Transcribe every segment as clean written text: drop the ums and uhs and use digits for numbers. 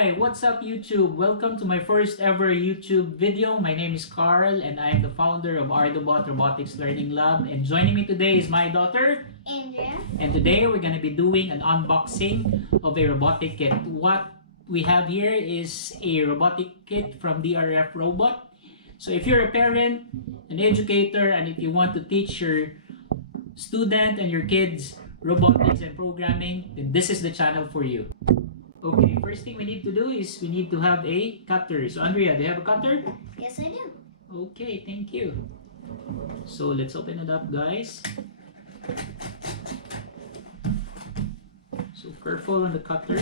Hi, what's up YouTube? Welcome to my first ever YouTube video. My name is Carl and I am the founder of Robotic Robotics Learning Lab, and joining me today is my daughter Andrea. And today we're going to be doing an unboxing of a robotic kit. What we have here is a robotic kit from DFRobot. So if you're a parent, an educator, and if you want to teach your student and your kids robotics and programming, then this is the channel for you. Okay, first thing we need to do is we need to have a cutter. So Andrea, do you have a cutter? Yes, I do. Okay, thank you. So let's open it up, guys. So careful on the cutter.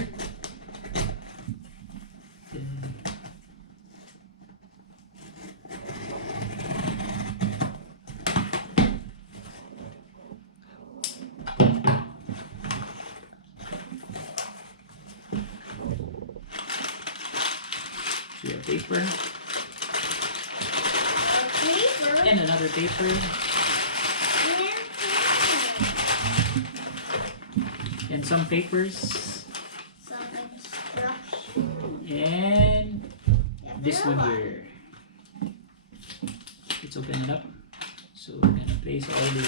So a paper. And another paper. And some papers. Some instructions. And this one here. Let's open it up. So we're gonna place all the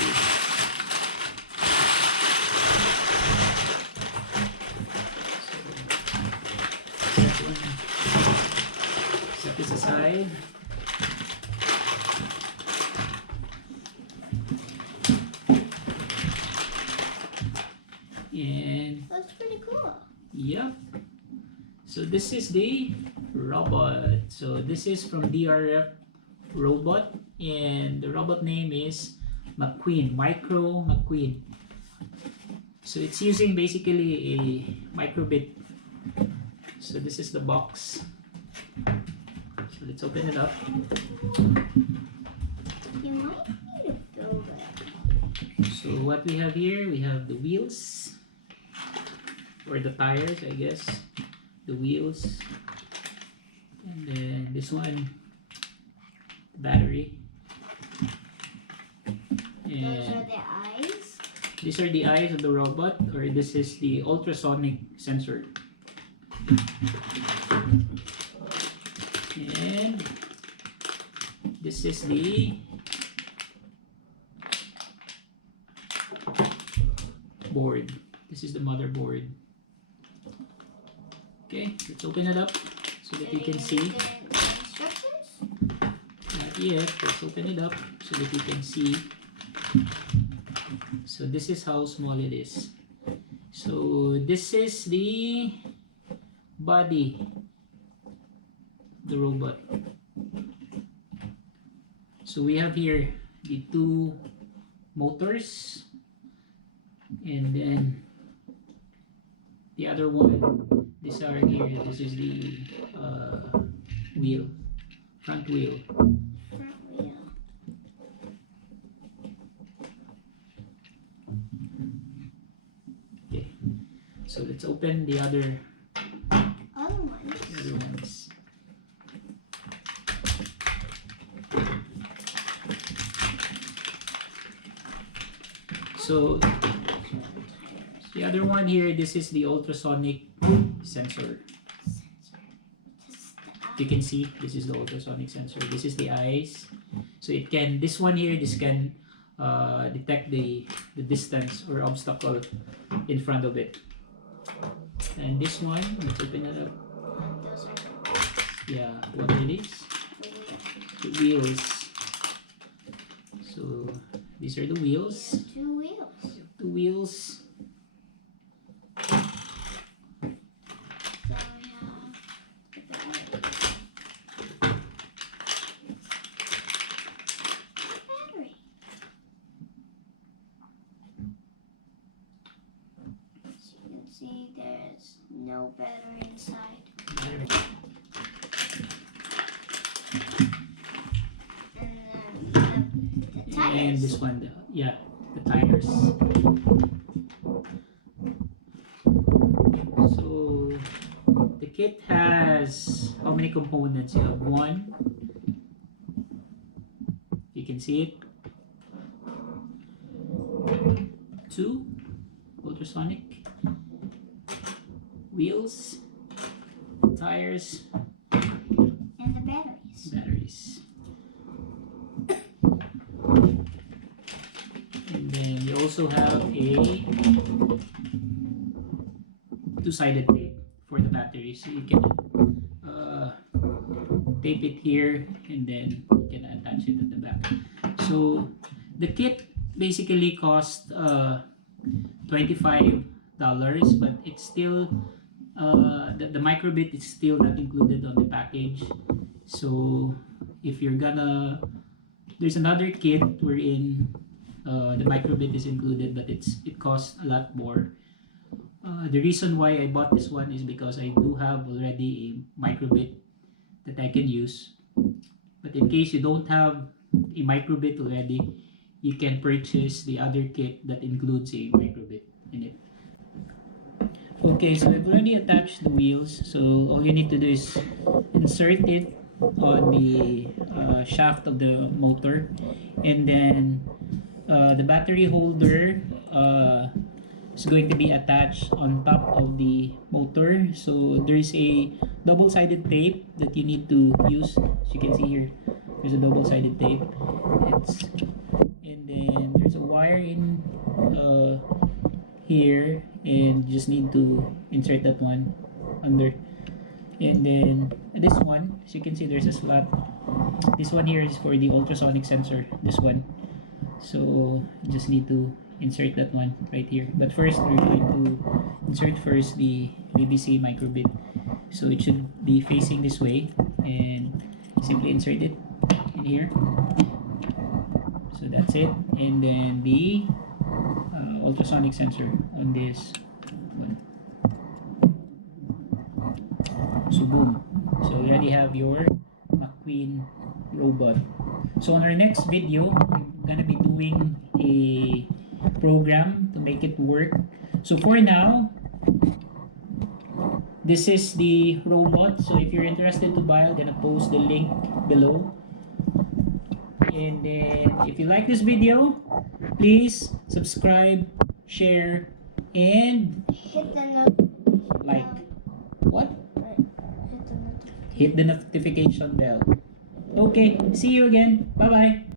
set this aside. And that's pretty cool. Yep. So this is the robot. So this is from DFRobot, and the robot name is Maqueen, Maqueen. So it's using basically a microbit. So this is the box. So let's open it up. You might need to build it. So what we have here, we have the wheels, or the tires, I guess. The wheels. And then this one, battery. And those are the eyes. These are the eyes of the robot, or this is the ultrasonic sensor. And this is the board. This is the motherboard. Okay, let's open it up so that you can see. Instructions? Not yet. Let's open it up so that you can see. So this is how small it is. So this is the body of the robot. So we have here the two motors, and then the other one, these are here. This is the wheel, front wheel. Front wheel. Okay, so let's open the other ones. The other ones. So the other one here, this is the ultrasonic sensor. You can see this is the ultrasonic sensor. This is the eyes. So it can, this one here, this can detect the distance or obstacle in front of it. And this one, let's open it up. Yeah, what are these? The wheels. So these are the wheels. Two wheels. The wheels. See, there's no battery inside. And then the tires. And this one, yeah, the tires. So the kit has how many components? You have one. You can see it. Two ultrasonic wheels, tires, And the batteries. batteries. And then you also have a two-sided tape for the battery, so you can tape it here and then you can attach it at the back. So the kit basically cost $25, but it's still the microbit is still not included on the package. So if you're gonna, there's another kit wherein the microbit is included, but it costs a lot more. The reason why I bought this one is because I do have already a microbit that I can use. But in case you don't have a microbit already, you can purchase the other kit that includes a microbit in it. Okay, so I've already attached the wheels, so all you need to do is insert it on the shaft of the motor, and then the battery holder is going to be attached on top of the motor. So there's a double-sided tape that you need to use. As you can see here, there's a double-sided tape. And then there's a wire in here, and you just need to insert that one under. And then this one, as you can see, there's a slot. This one here is for the ultrasonic sensor, this one. So you just need to insert that one right here. But first, we're going to insert first the BBC microbit. So it should be facing this way, and simply insert it in here. So that's it. And then the ultrasonic sensor on this one. So boom. So you already have your Maqueen robot. So on our next video, we're gonna be doing a program to make it work. So for now, this is the robot. So if you're interested to buy, I'm gonna post the link below. And then if you like this video, please subscribe, share, and Hit the notification like. bell. What? Hit the notification. Hit the notification bell. Okay, see you again. Bye bye.